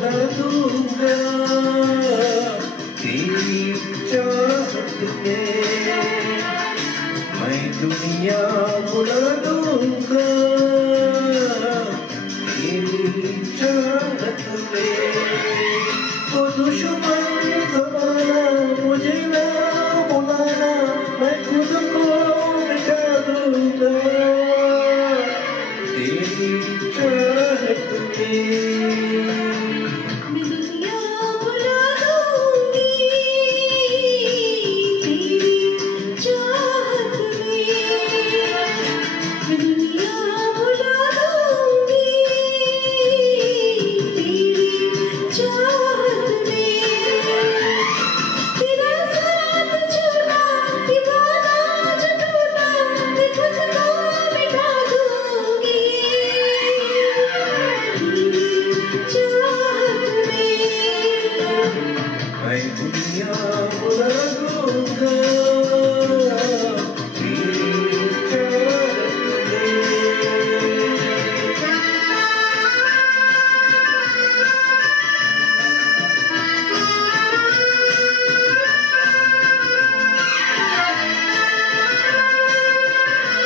बुला दूंगा तेरी चाहत में, मैं दुनिया बुला दूंगा तेरी चाहत में। वो दुश्मन ज़माना मुझे ना बुलाना, मैं खुद को मिटा दूंगा तेरी चाहत में। मैं दुनिया बुला दूंगा तेरी चाहत में। मैं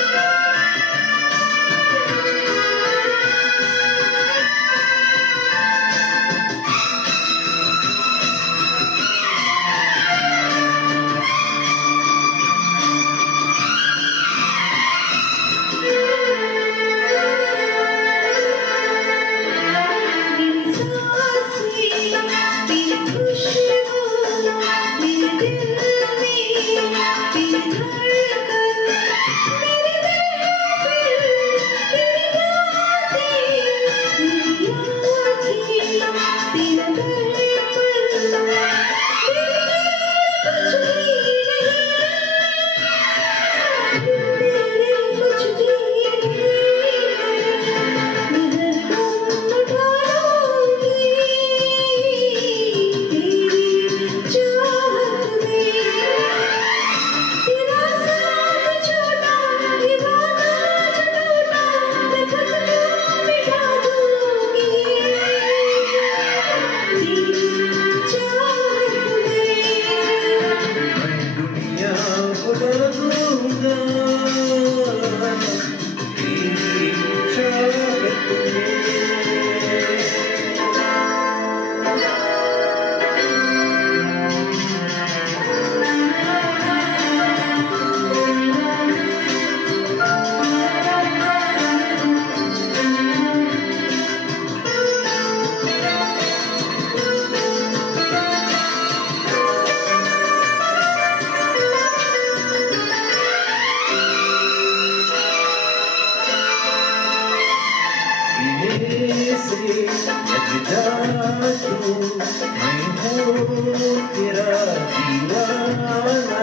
हूँ तेरा दीवाना,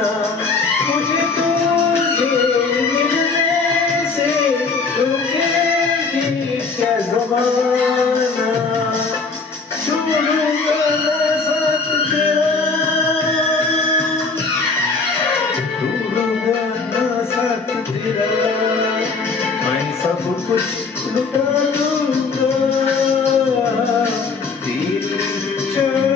मुझे तुझे मिलने से रुकेगी क्या ज़माना। छोड़ूंगा ना साथ तेरा, छोड़ूंगा ना साथ तेरा, मैं सब कुछ लुटा दूंगा तेरी चाहत